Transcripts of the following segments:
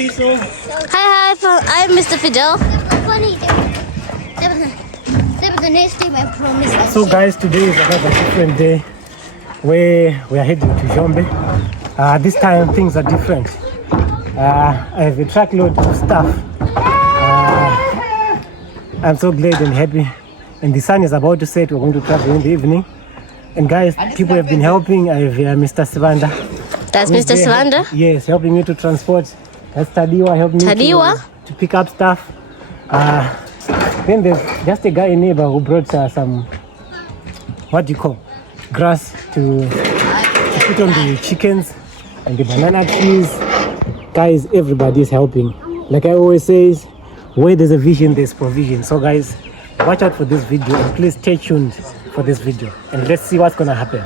Hi, I'm Mr. Fidel. So guys, today is another different day where we are heading to Zhombe. This time things are different. I have a truckload of stuff. I'm so glad and happy. And the sun is about to set. We're going to travel in the evening. And guys, people have been helping. I have Mr. Sivanda. That's Mr. Sivanda? Yes, helping me to transport. That's Tadiwa helping me to pick up stuff. Then there's just a guy, neighbor, who brought some, what do you call, grass to put on the chickens and the banana trees. Guys, everybody is helping. Like I always say, where there's a vision, there's provision. So guys, watch out for this video and please stay tuned for this video. And let's see what's gonna happen.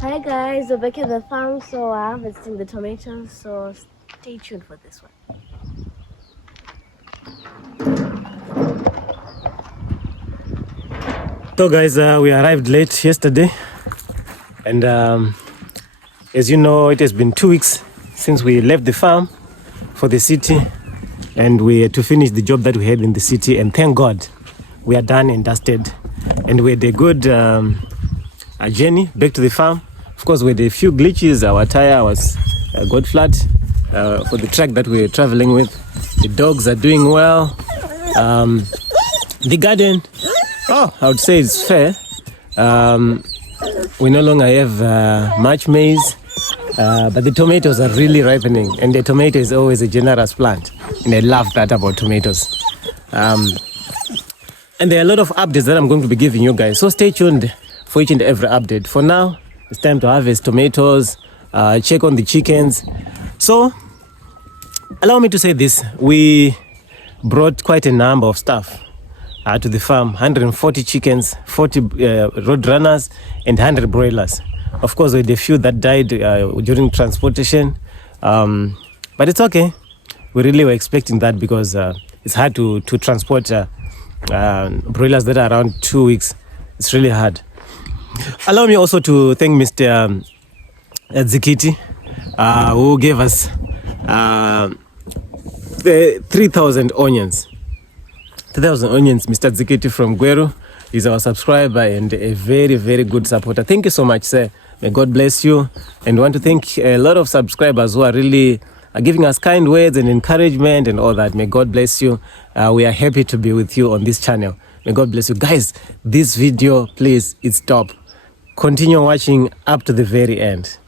Hi guys, we're back at the farm, so I haven't seen the tomatoes, so stay tuned for this one. So guys, we arrived late yesterday, and as you know, it has been 2 weeks since we left the farm for the city, and we had to finish the job that we had in the city, and thank God we are done and dusted, and we had a good journey back to the farm. Of course, we had a few glitches. Our tire was got flat for the track that we were traveling with. The dogs are doing well. The garden, I would say it's fair. We no longer have much maize, but the tomatoes are really ripening, and the tomato is always a generous plant, and I love that about tomatoes. And there are a lot of updates that I'm going to be giving you guys, so stay tuned for each and every update. For now, it's time to harvest tomatoes, check on the chickens. So, allow me to say this. We brought quite a number of stuff to the farm. 140 chickens, 40 Roadrunners, and 100 broilers. Of course, we had a few that died during transportation. But it's okay. We really were expecting that because it's hard to transport broilers that are around 2 weeks. It's really hard. Allow me also to thank Mr. Zikiti, who gave us 3,000 onions. 3,000 onions. Mr. Zikiti from Gweru is our subscriber and a very, very good supporter. Thank you so much, sir. May God bless you. And I want to thank a lot of subscribers who are really giving us kind words and encouragement and all that. May God bless you. We are happy to be with you on this channel. May God bless you. Guys, this video, please, it's top. Continue watching up to the very end.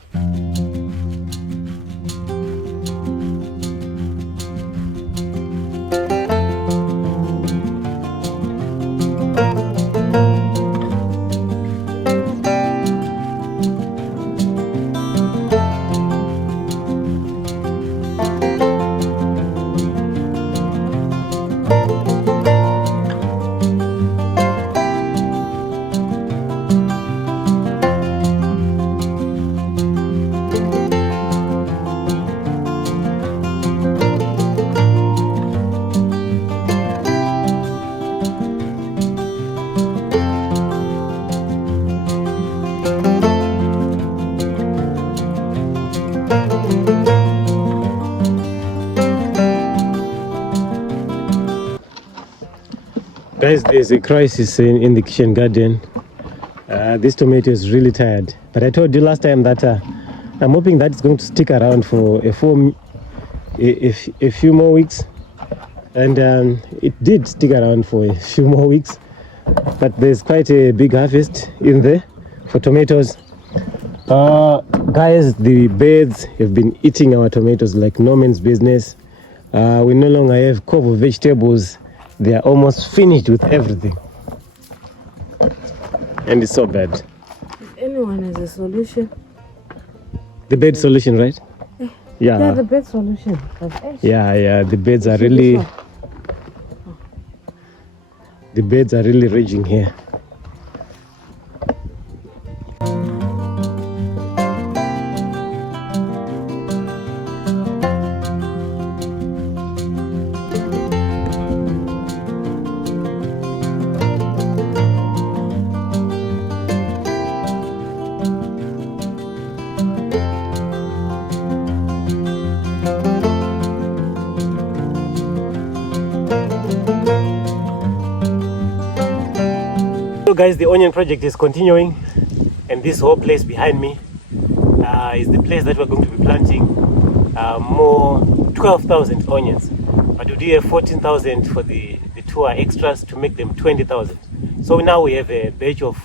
Guys, there's a crisis in the kitchen garden. This tomato is really tired. But I told you last time that I'm hoping that it's going to stick around for a few more weeks. And it did stick around for a few more weeks. But there's quite a big harvest in there for tomatoes. Guys, the birds have been eating our tomatoes like no man's business. We no longer have cover vegetables. They are almost finished with everything. And it's so bad. If anyone has a solution. The bed solution, right? Yeah, the bed solution. Yeah, the beds are really... The beds are really raging here. So guys, the onion project is continuing, and this whole place behind me is the place that we're going to be planting more 12,000 onions, but we do have 14,000 for the two extras to make them 20,000. So now we have a batch of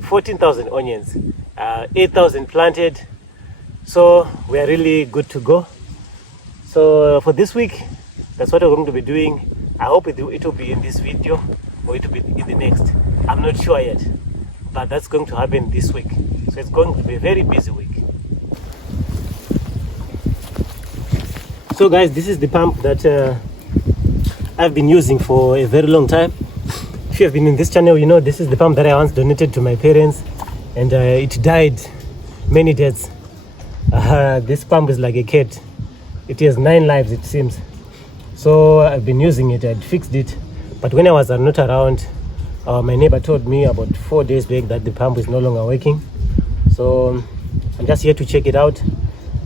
14,000 onions, 8,000 planted, so we are really good to go. So for this week, that's what we're going to be doing. I hope it will be in this video or it will be in the next. I'm not sure yet, but that's going to happen this week. So it's going to be a very busy week. So guys, this is the pump that I've been using for a very long time. If you have been in this channel, you know this is the pump that I once donated to my parents, and it died many deaths. This pump is like a cat. It has 9 lives, it seems. So I've been using it. I'd fixed it, but when I was not around, my neighbor told me about 4 days back that the pump is no longer working. So I'm just here to check it out.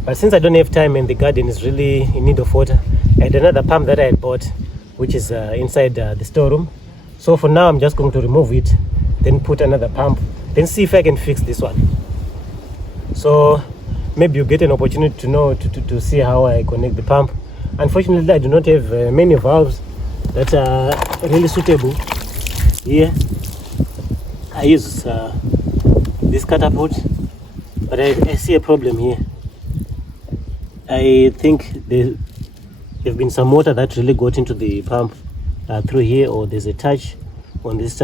But since I don't have time and the garden is really in need of water, I had another pump that I had bought, which is inside the storeroom. So for now, I'm just going to remove it, then put another pump, then see if I can fix this one. So maybe you get an opportunity to know to see how I connect the pump. Unfortunately, I do not have many valves that are really suitable here. I use this catapult, but I see a problem here. I think there have been some water that really got into the pump through here, or there's a touch on this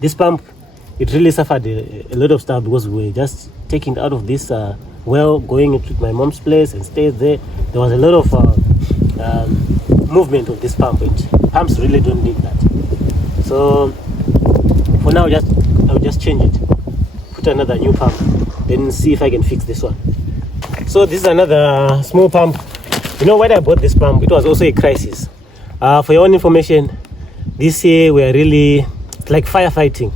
this pump. It really suffered a lot of stuff because we were just taking it out of this well, going into my mom's place and stayed there. There was a lot of movement of this pump. Pumps really don't need that. So for now, I'll just change it, put another new pump, then see if I can fix this one. So this is another small pump. You know, when I bought this pump, it was also a crisis. For your own information, this year we are really like firefighting.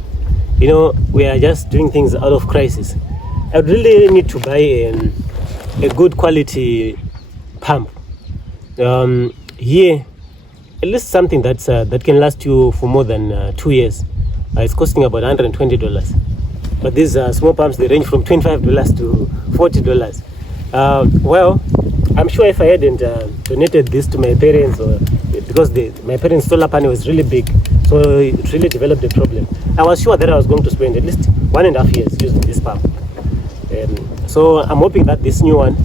You know, we are just doing things out of crisis. I really need to buy a good quality pump. Here, at least something that can last you for more than 2 years. It's costing about $120. But these small pumps, they range from $25 to $40. Well, I'm sure if I hadn't donated this to my parents, or because my parents' solar panel was really big, so it really developed a problem. I was sure that I was going to spend at least 1.5 years using this pump. So I'm hoping that this new one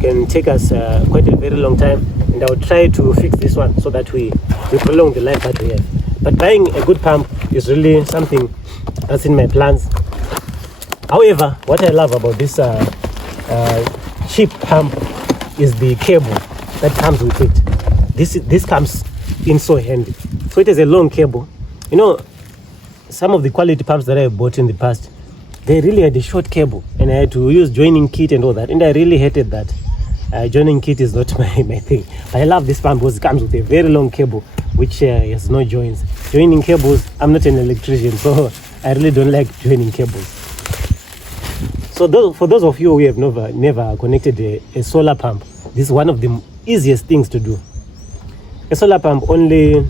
can take us quite a very long time, and I will try to fix this one so that we prolong the life that we have. But buying a good pump is really something that's in my plans. However, what I love about this cheap pump is the cable that comes with it. This comes in so handy. So it is a long cable. You know, some of the quality pumps that I bought in the past, they really had a short cable, and I had to use joining kit and all that, and I really hated that. Joining kit is not my thing. But I love this pump because it comes with a very long cable which has no joints. Joining cables, I'm not an electrician, so I really don't like joining cables. So for those of you who have never connected a solar pump, this is one of the easiest things to do. A solar pump only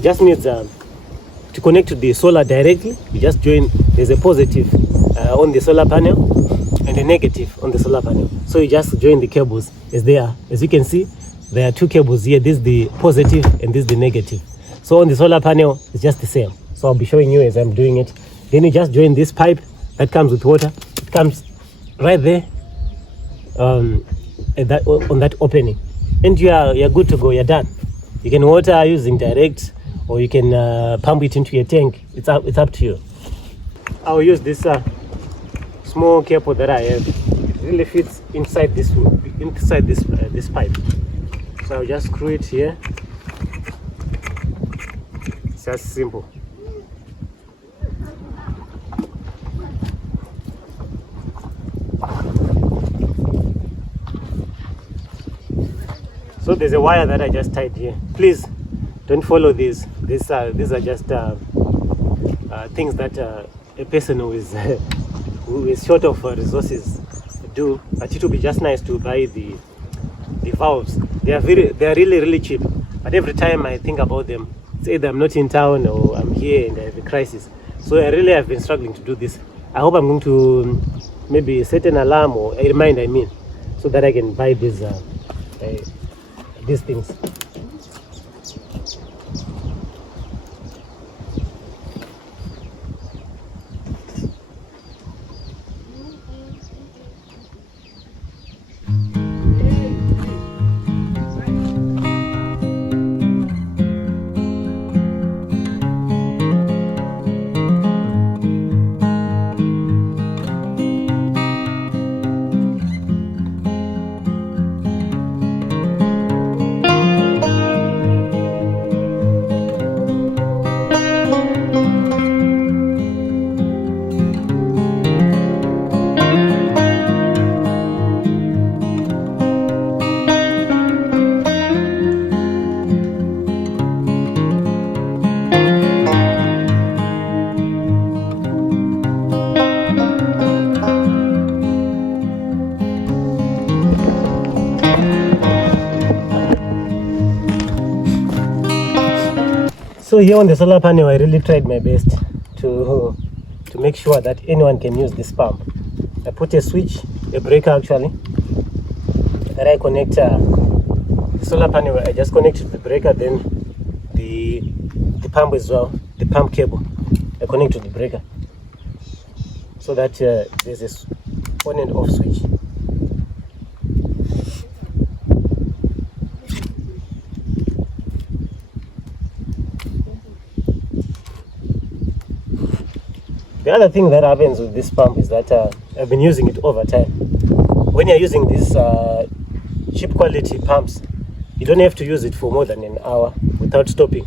it just needs to connect to the solar directly. You just join, there's a positive on the solar panel and a negative on the solar panel. So you just join the cables as they are. As you can see, there are two cables here. This is the positive and this is the negative. So on the solar panel, it's just the same. So I'll be showing you as I'm doing it. Then you just join this pipe that comes with water. It comes right there on that opening. And you're good to go, you're done. You can water using direct, or you can pump it into your tank. It's up to you. I'll use this small cable that I have. It really fits inside this pipe. So I'll just screw it here. It's just simple. So there's a wire that I just tied here. Please don't follow these. These are just things that a person who is short of resources do. But it would be just nice to buy the valves. They are really cheap. But every time I think about them, it's either I'm not in town or I'm here and I have a crisis. So I really have been struggling to do this. I hope I'm going to maybe set an alarm or a reminder, so that I can buy these things. So here on the solar panel, I really tried my best to make sure that anyone can use this pump. I put a switch, a breaker actually, that I connect the solar panel. I just connected the breaker, then the pump as well, the pump cable. I connect to the breaker so that there's this on and off switch. The other thing that happens with this pump is that I've been using it over time. When you're using these cheap quality pumps, you don't have to use it for more than an hour without stopping.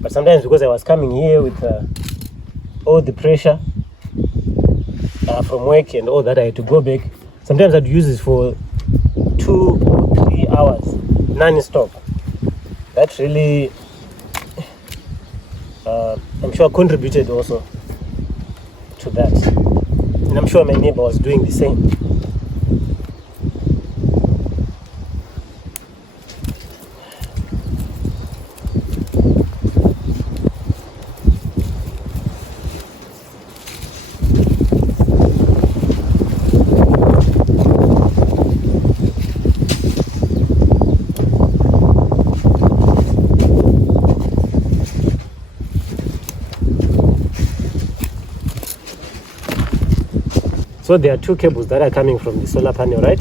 But sometimes, because I was coming here with all the pressure from work and all that, I had to go back. Sometimes I'd use it for 2 or 3 hours non-stop. That really, I'm sure, contributed also to that, and I'm sure my neighbor was doing the same. So there are two cables that are coming from the solar panel, right?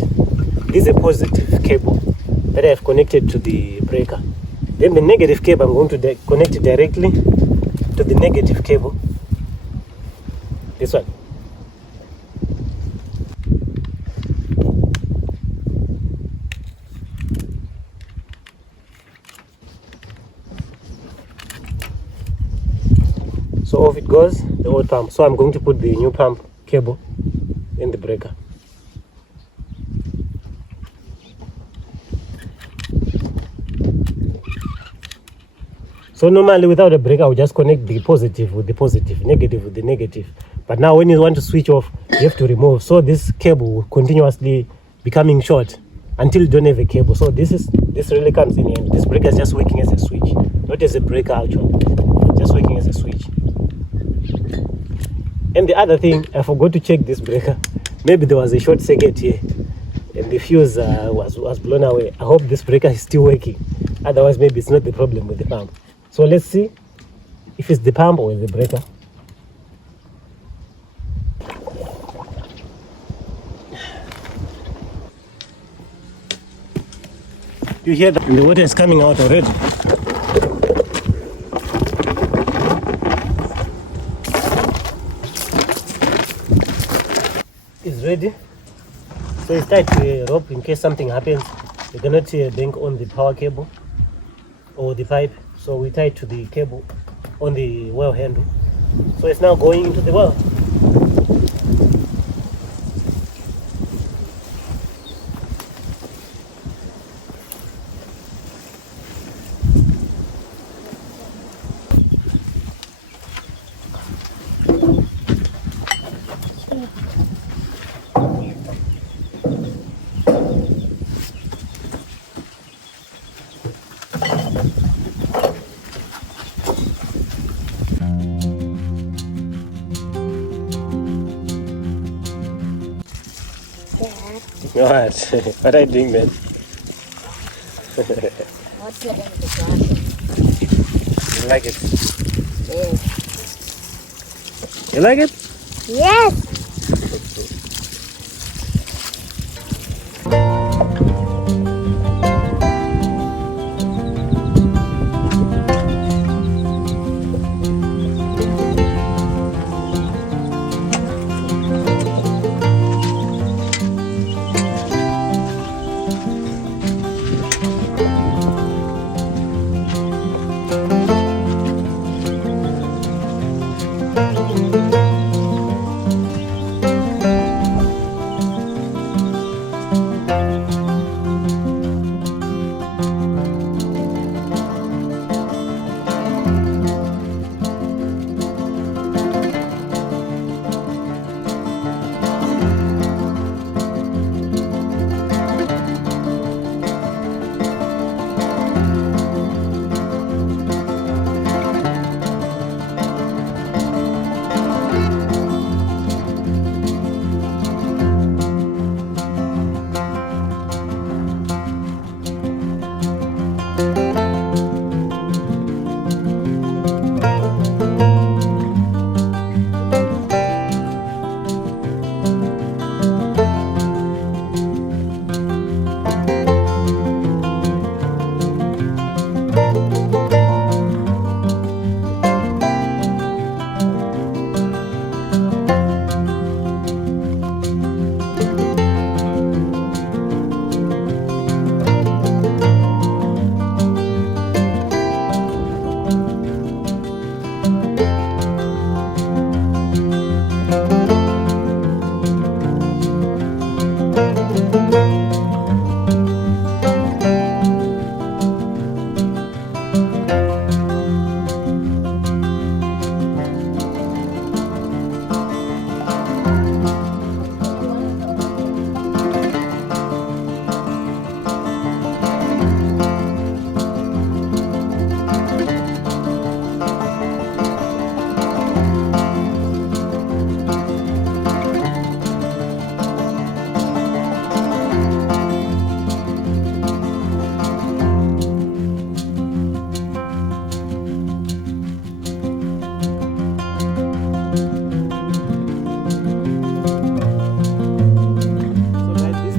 This is a positive cable that I have connected to the breaker. Then the negative cable, I'm going to connect it directly to the negative cable. This one. So off it goes, the old pump. So I'm going to put the new pump cable in the breaker. So normally without a breaker, I would just connect the positive with the positive, negative with the negative. But now when you want to switch off, you have to remove. So this cable will continuously becoming short until you don't have a cable. So this really comes in here. This breaker is just working as a switch, not as a breaker actually, just working as a switch. And the other thing, I forgot to check this breaker. Maybe there was a short circuit here and the fuse was blown away. I hope this breaker is still working. Otherwise, maybe it's not the problem with the pump. So let's see if it's the pump or the breaker. You hear that? The water is coming out already. It's ready. So it's tied to a rope in case something happens. We cannot bank on the power cable or the pipe. So we tie it to the cable on the well handle. So it's now going into the well. What? What are you doing, man? What's your name? The You like it? Yes. You like it? Yes.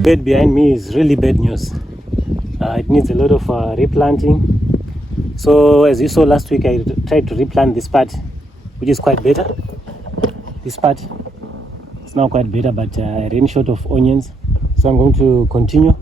Bed behind me is really bad news. It needs a lot of replanting. So as you saw last week, I tried to replant this part, which is quite better. This part is now quite better, but I ran short of onions, so I'm going to continue.